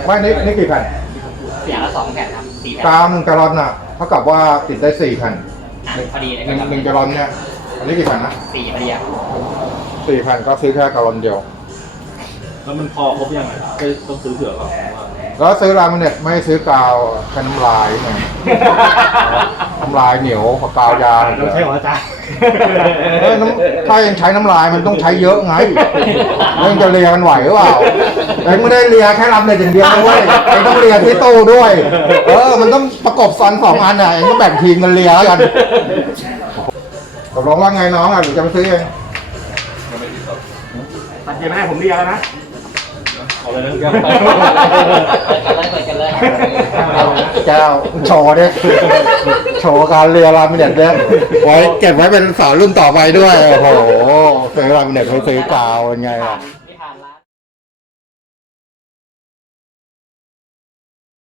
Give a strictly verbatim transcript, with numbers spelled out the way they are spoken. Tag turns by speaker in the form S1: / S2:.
S1: ไม่นี่นี่กี่แผ่น
S2: อย่างละสองแผ่นครับสี่แผ่น
S1: กาวหนึ่งกะลอนน่ะเท่ากับว่าติดได้สี่แผ่น
S2: อ่ะพอดีเลย
S1: หนึ่ง
S2: ครับ
S1: หนึ่งกะลอนเนี่ยอันนี้กี่แผ่นนะ
S2: สี่พอดีครับ
S1: สี่แผ่นก็ซื้อแค่กะลอนเดียว
S3: แล้วมันพอครบยังไงก็ต้องซื้อเผื่อก่อนว่า
S1: แล้วซื้อลามิเนตไม่ซื้อกาวแค่น้ำลายไงน้ำลายเหนียวกว่ากาวยา
S3: ต้องใช้ของอาจารย์
S1: เอ้ยน้ำถ้ายังใช้น้ำลายมันต้องใช้เยอะไงแล้วยังจะเลียกันไหวหรือเปล่าเองไม่ได้เลียแค่ลามิเนตอย่างเดียวนะเว้ยเองต้องเลียที่ตู้ด้วย เออมันต้องประกบซ้อนสองอันอ่ะเองก็แบ่งทีมกันเลียแล้วกันตกลงว่าไงน้องอ่ะหรือจะไปซื้อเอง
S3: ตัดเกมไม่ได้ผมเรียกแล้วนะเอาเลยนะ
S2: เปิดกันเลยเปิดกันเลย
S1: แก้วโชว์ดิโชว์การเรียลามิเนตเนี่ยไว้เก็บไว้เป็นสาวรุ่นต่อไปด้วยโอ้โหซื้อลามิเนตไปซื้อกาวเป็นไงล่ะ